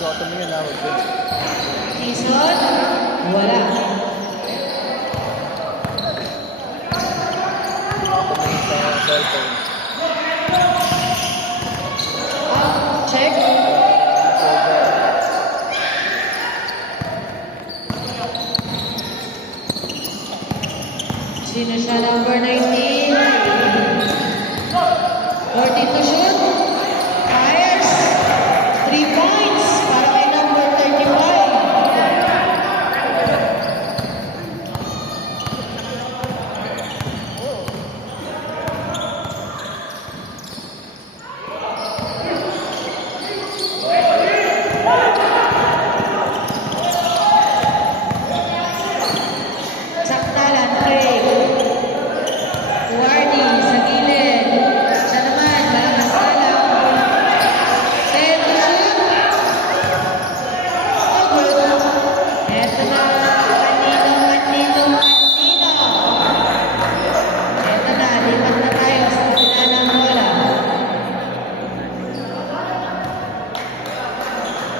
Gusto ka tumingin na, mag-bench. Tison, wala. Tumingin sa cellphone. Check. Sino siya? Number 19. 42 shoot. Fires. 3 points para kay number 35. Saktalan, Craig. Wardy sa gilid. Siya naman, malakas salang. Set to shoot. Oh, good. Eto na. Manino. Eto na, lipat na tayo sa sila ng bola.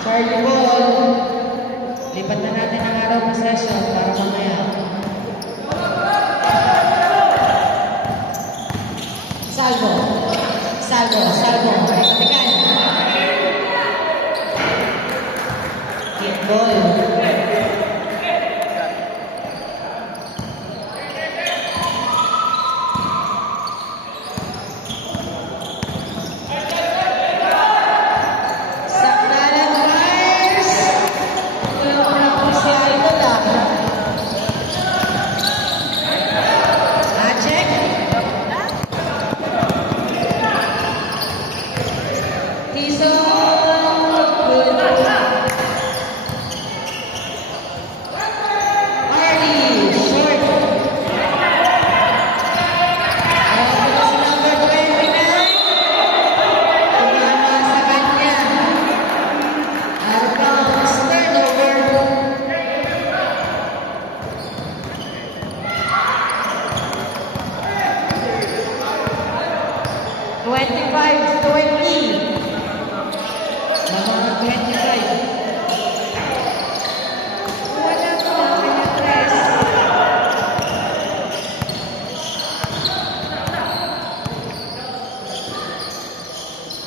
Charlie ball. Lipat na natin ang araw ng session para mamaya. Salvo. Tekan. Hit ball. Saktalan fires. Wala po si Idol check. Tison. Good. Hardy. Short. Ito si number 29. Tumama sa kanya. Out of bounds. Turnover. Mga 25. Wala pa kanya press.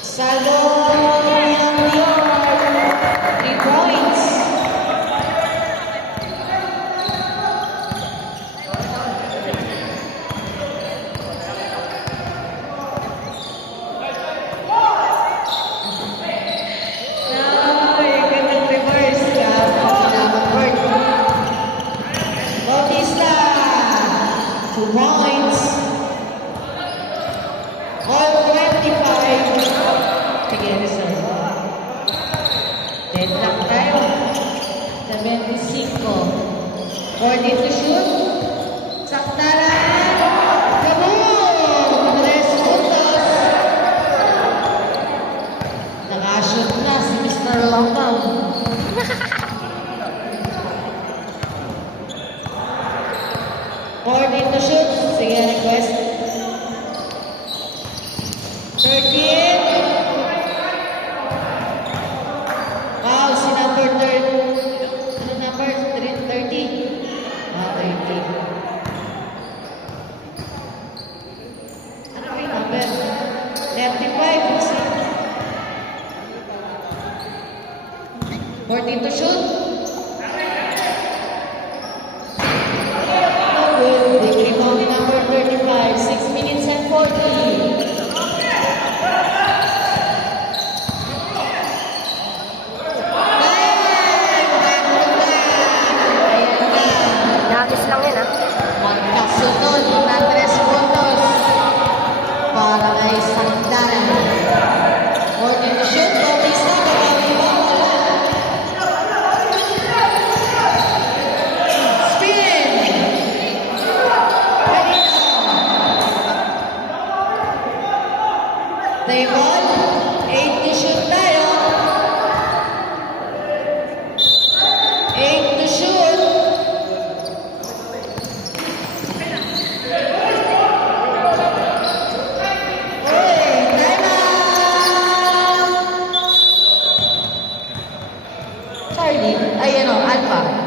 Salvo ng New York. 3 points. Gandang reverse. Bautista. 2 points. All 25. Sige, reserve. Dead lang tayo. 75. 40 to shoot. Saktalan. Kaboom! 3 puntos. Nakashoot na si Mr. Longcom. To shoot. Sige, request. 13. Wow, si number 30. Ano number? 30. Ah, 30. Ano yung number? 35. 14 to shoot. Number 35, 6 minutes and 40. Nagis lang yan, ah. Magkasunod na 3 puntos para kay Saktalan. 14 to shoot. Bautista, babawi ba? Spin! Play ball. 8 to shoot tayo. 8 to shoot. Hey, time out! Charlie, ay ano, Alpha.